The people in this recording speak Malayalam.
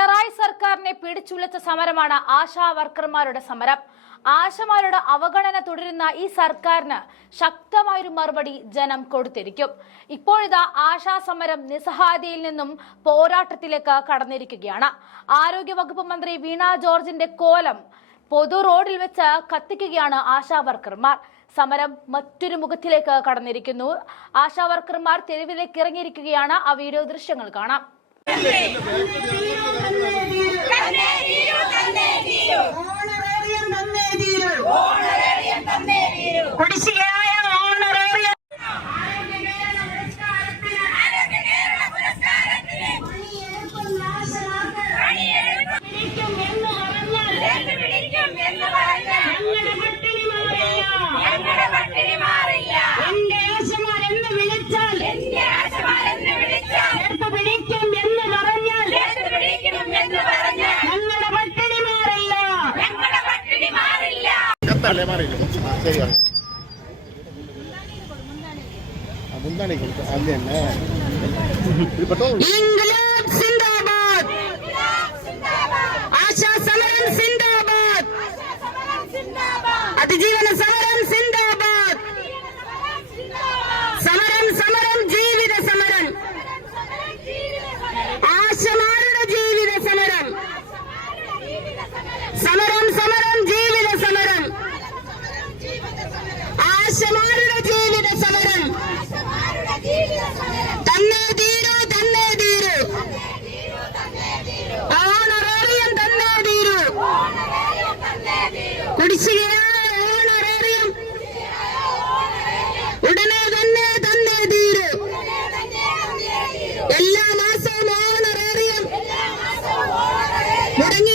പിണറായി സർക്കാരിനെ പിടിച്ചുലച്ച സമരമാണ് ആശാ വർക്കർമാരുടെ സമരം. ആശമാരുടെ അവഗണന തുടരുന്ന ഈ സർക്കാരിന് ശക്തമായൊരു മറുപടി ജനം കൊടുത്തിരിക്കും. ഇപ്പോഴിതാ ആശാ സമരം നിസ്സഹായതയിൽ നിന്നും പോരാട്ടത്തിലേക്ക് കടന്നിരിക്കുകയാണ്. ആരോഗ്യവകുപ്പ് മന്ത്രി വീണ ജോർജിന്റെ കോലം പൊതു റോഡിൽ വെച്ച് കത്തിക്കുകയാണ് ആശാ വർക്കർമാർ. സമരം മറ്റൊരു മുഖത്തിലേക്ക് കടന്നിരിക്കുന്നു. ആശാ വർക്കർമാർ തെരുവിലേക്ക് ഇറങ്ങിയിരിക്കുകയാണ്. ആ വീഡിയോ ദൃശ്യങ്ങൾ കാണാം. അതിജീവന സമരം സിന്ദാബാദ്. സമരം സമരം ജീവിത സമരം. ആശമാരുടെ ജീവിത സമരം. സമരം സമരം ജീവിത സമരം. ആശമാരുടെ ജീവിത സമരം. തന്നെ തീരൂ തന്നെ തീരൂ. ഓണറേറിയം തന്നെ തീരൂ. കുടിശ്ശികയായ ഓണറേറിയം ഉടനെ തന്നെ തന്നെ തീരൂ. എല്ലാ മാസവും ഓണറേറിയം മുടങ്ങി